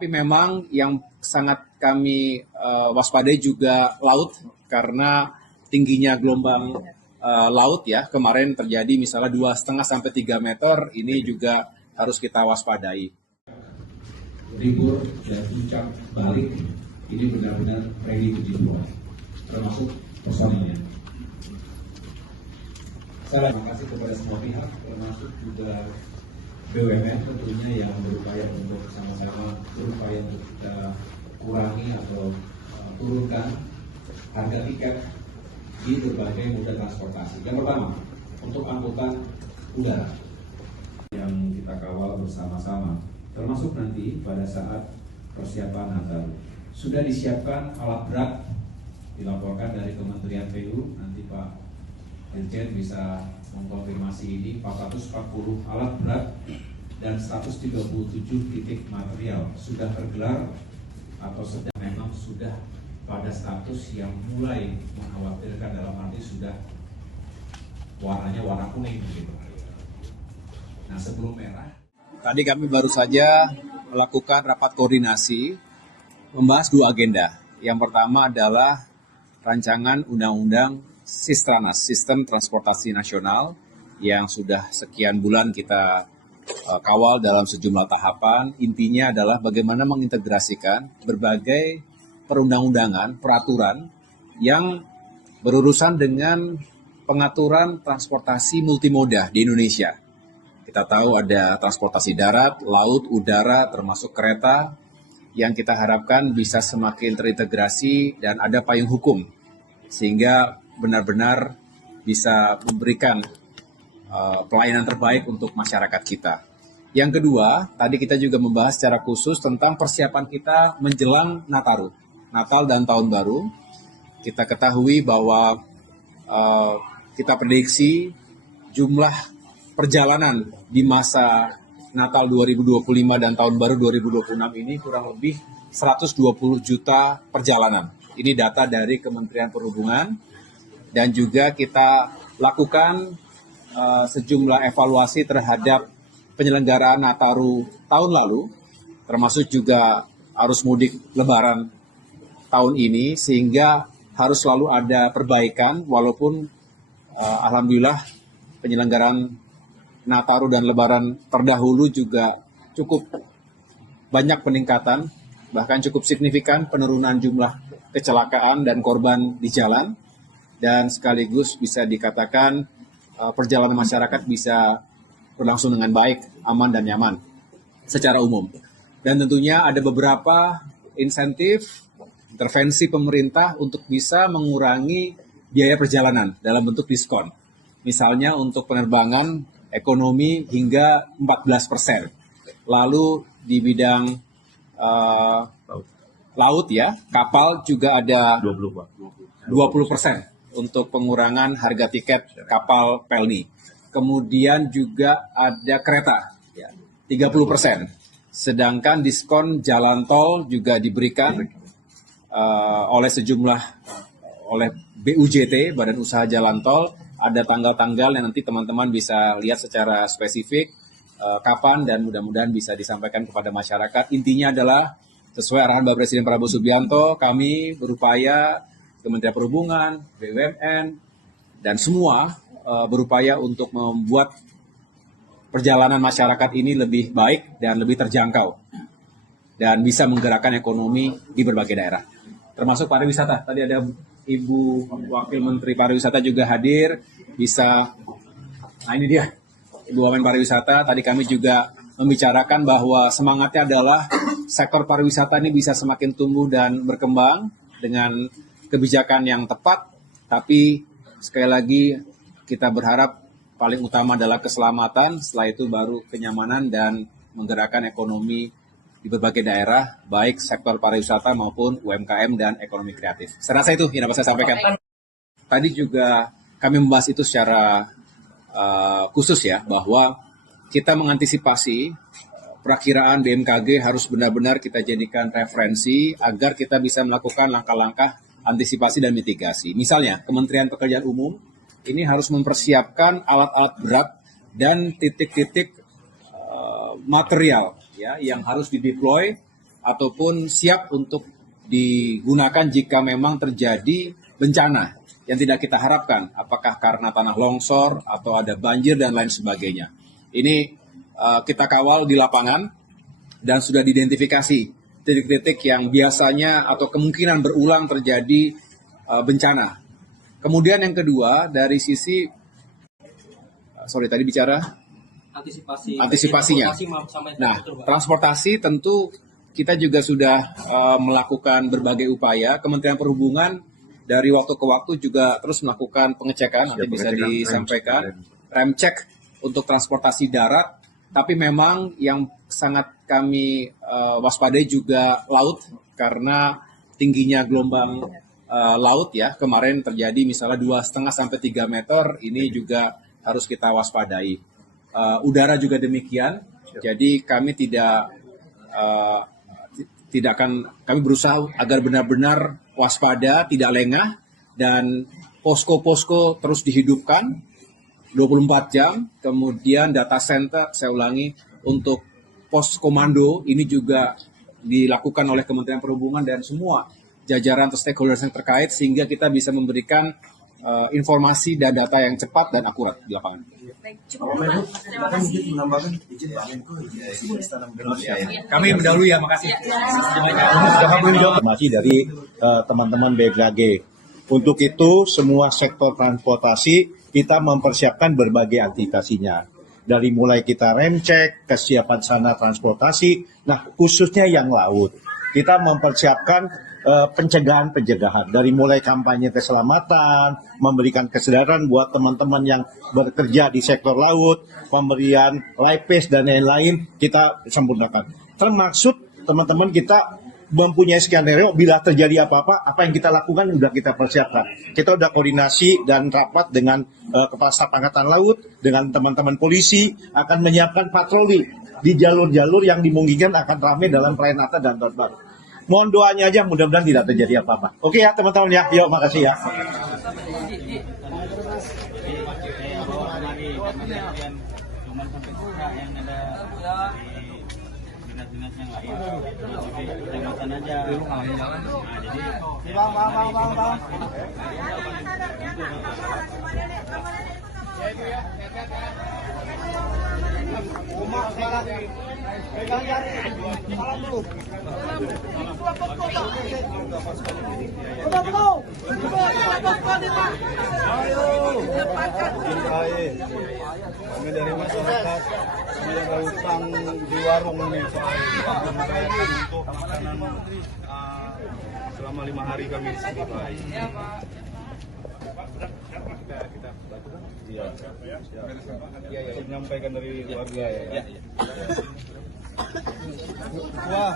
Tapi memang yang sangat kami waspadai juga laut, karena tingginya gelombang laut ya, kemarin terjadi misalnya 2,5 sampai 3 meter, ini juga harus kita waspadai. Libur dan puncak balik ini benar-benar ready to deploy, termasuk personilnya. Saya terima kasih kepada semua pihak, termasuk juga BUMN tentunya yang berupaya untuk sama-sama berupaya untuk kita kurangi atau turunkan harga tiket di berbagai moda transportasi. Yang pertama, untuk angkutan udara yang kita kawal bersama-sama, termasuk nanti pada saat persiapan Natal. Sudah disiapkan alat berat, dilaporkan dari Kementerian PU, nanti Pak Dirjen bisa mengkonfirmasi ini, 440 alat berat dan 137 titik material sudah tergelar atau sedang memang sudah pada status yang mulai mengkhawatirkan, dalam arti sudah warnanya warna kuning gitu. Nah, sebelum merah. Tadi kami baru saja melakukan rapat koordinasi membahas 2 agenda. Yang pertama adalah rancangan undang-undang Sistranas, Sistem Transportasi Nasional, yang sudah sekian bulan kita kawal dalam sejumlah tahapan. Intinya adalah bagaimana mengintegrasikan berbagai perundang-undangan, peraturan yang berurusan dengan pengaturan transportasi multimoda di Indonesia. Kita tahu ada transportasi darat, laut, udara, termasuk kereta, yang kita harapkan bisa semakin terintegrasi dan ada payung hukum, sehingga benar-benar bisa memberikan pelayanan terbaik untuk masyarakat kita. Yang kedua, tadi kita juga membahas secara khusus tentang persiapan kita menjelang Natal dan Tahun Baru. Kita ketahui bahwa kita prediksi jumlah perjalanan di masa Natal 2025 dan Tahun Baru 2026 ini kurang lebih 120 juta perjalanan. Ini data dari Kementerian Perhubungan. Dan juga kita lakukan sejumlah evaluasi terhadap penyelenggaraan Nataru tahun lalu, termasuk juga arus mudik Lebaran tahun ini, sehingga harus selalu ada perbaikan, walaupun alhamdulillah penyelenggaraan Nataru dan Lebaran terdahulu juga cukup banyak peningkatan, bahkan cukup signifikan penurunan jumlah kecelakaan dan korban di jalan, dan sekaligus bisa dikatakan perjalanan masyarakat bisa berlangsung dengan baik, aman dan nyaman secara umum. Dan tentunya ada beberapa insentif, intervensi pemerintah untuk bisa mengurangi biaya perjalanan dalam bentuk diskon. Misalnya untuk penerbangan ekonomi hingga 14%. Lalu di bidang laut ya, kapal juga ada 20% untuk pengurangan harga tiket kapal Pelni. Kemudian juga ada kereta, 30%. Sedangkan diskon jalan tol juga diberikan oleh BUJT, Badan Usaha Jalan Tol. Ada tanggal-tanggal yang nanti teman-teman bisa lihat secara spesifik kapan, dan mudah-mudahan bisa disampaikan kepada masyarakat. Intinya adalah sesuai arahan Bapak Presiden Prabowo Subianto, kami berupaya, Kementerian Perhubungan, BUMN, dan semua berupaya untuk membuat perjalanan masyarakat ini lebih baik dan lebih terjangkau, dan bisa menggerakkan ekonomi di berbagai daerah, termasuk pariwisata. Tadi ada Ibu Wakil Menteri Pariwisata juga hadir, nah ini dia, Ibu Wamen Pariwisata. Tadi kami juga membicarakan bahwa semangatnya adalah sektor pariwisata ini bisa semakin tumbuh dan berkembang dengan kebijakan yang tepat, tapi sekali lagi kita berharap paling utama adalah keselamatan, setelah itu baru kenyamanan dan menggerakkan ekonomi di berbagai daerah, baik sektor pariwisata maupun UMKM dan ekonomi kreatif. Saya rasa itu yang dapat saya sampaikan. Tadi juga kami membahas itu secara khusus ya, bahwa kita mengantisipasi perakiraan BMKG harus benar-benar kita jadikan referensi agar kita bisa melakukan langkah-langkah antisipasi dan mitigasi. Misalnya, Kementerian Pekerjaan Umum ini harus mempersiapkan alat-alat berat dan titik-titik material ya yang harus dideploy ataupun siap untuk digunakan jika memang terjadi bencana yang tidak kita harapkan, apakah karena tanah longsor atau ada banjir dan lain sebagainya. Ini kita kawal di lapangan dan sudah diidentifikasi titik-titik yang biasanya atau kemungkinan berulang terjadi bencana. Kemudian yang kedua dari sisi tadi bicara antisipasinya. Nah, transportasi tentu kita juga sudah melakukan berbagai upaya. Kementerian Perhubungan dari waktu ke waktu juga terus melakukan pengecekan, nanti bisa disampaikan, rem cek untuk transportasi darat. Tapi memang yang sangat kami waspadai juga laut, karena tingginya gelombang laut ya, kemarin terjadi misalnya 2,5 sampai 3 meter, ini juga harus kita waspadai. Udara juga demikian, jadi kami kami berusaha agar benar-benar waspada, tidak lengah, dan posko-posko terus dihidupkan 24 jam, kemudian data center, saya ulangi, untuk pos komando ini juga dilakukan oleh Kementerian Perhubungan dan semua jajaran atau stakeholders yang terkait, sehingga kita bisa memberikan informasi dan data yang cepat dan akurat di lapangan. Kami mendahului ya, makasih. Informasi dari teman-teman BMKG. Untuk itu, semua sektor transportasi kita mempersiapkan berbagai antisipasinya. Dari mulai kita rem cek, kesiapan sarana transportasi, nah khususnya yang laut. Kita mempersiapkan pencegahan-pencegahan. Dari mulai kampanye keselamatan, memberikan kesadaran buat teman-teman yang bekerja di sektor laut, pemberian life vest dan lain-lain, kita sempurnakan. Termaksud teman-teman kita mempunyai skenario bila terjadi apa-apa, apa yang kita lakukan sudah kita persiapkan. Kita sudah koordinasi dan rapat dengan Kepala Staf Angkatan Laut, dengan teman-teman polisi, akan menyiapkan patroli di jalur-jalur yang dimungkinkan akan ramai dalam perayaan Natal dan Tahun Baru. Mohon doanya aja, mudah-mudahan tidak terjadi apa-apa. Oke ya teman-teman ya, yuk makasih ya. Kami dari masyarakat menjaga hutang di warung ini untuk makanan selama 5 hari kami di sini, Pak. Saya menyampaikan dari warga ya. Wah.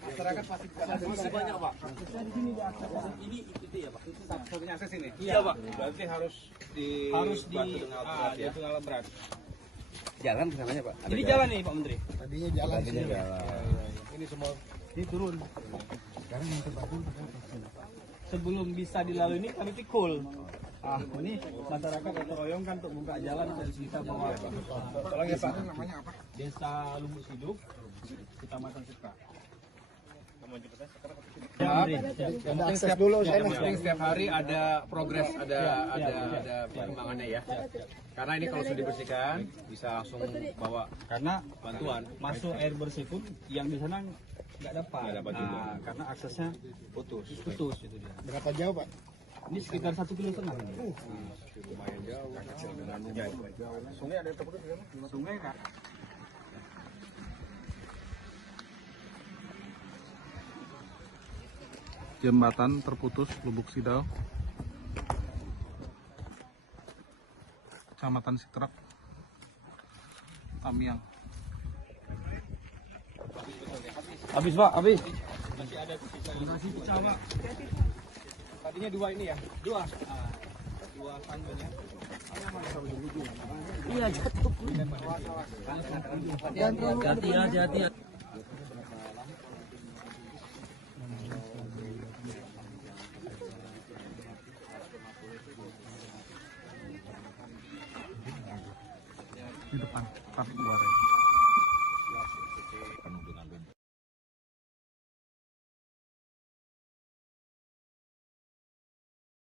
Masyarakat pasti banyak, Pak. Di sini di atas. Ini itu ya, Pak. Itu satu-satunya akses ini. Iya, Pak. Berarti harus di alat berat. Jalan ke sananya, Pak. Jadi jalan nih, Pak Menteri. Tadinya jalan. Ini semua ini turun. Sekarang yang terbangun sebelum bisa dilalui ini kami pikul. Ini masyarakat terroyong kan untuk buka jalan dan kita bawa. Tolong ya, Pak. Namanya apa? Desa Lumbus Hidup, Kecamatan Suka. Mungkin setiap hari ada progres, ada perkembangannya ya. Karena ini kalau sudah dibersihkan bisa langsung bawa, Karena bantuan. masuk air bersih pun yang di sana nggak dapat. Nah, karena aksesnya putus itu dia. Berapa jauh, Pak? Ini sekitar 1,5 km. Lumayan jauh. Sungai ada terputus di sana? Sungai, Kak. Jembatan terputus Lubuk Sidau, Kecamatan Sitrak, Tamiang. Habis Pak, habis. Masih ada sisa masih pecah Pak. Tadinya 2 ini ya? 2. Dua panjangnya. Iya jatuh. Hati-hati. Di depan trafik luar.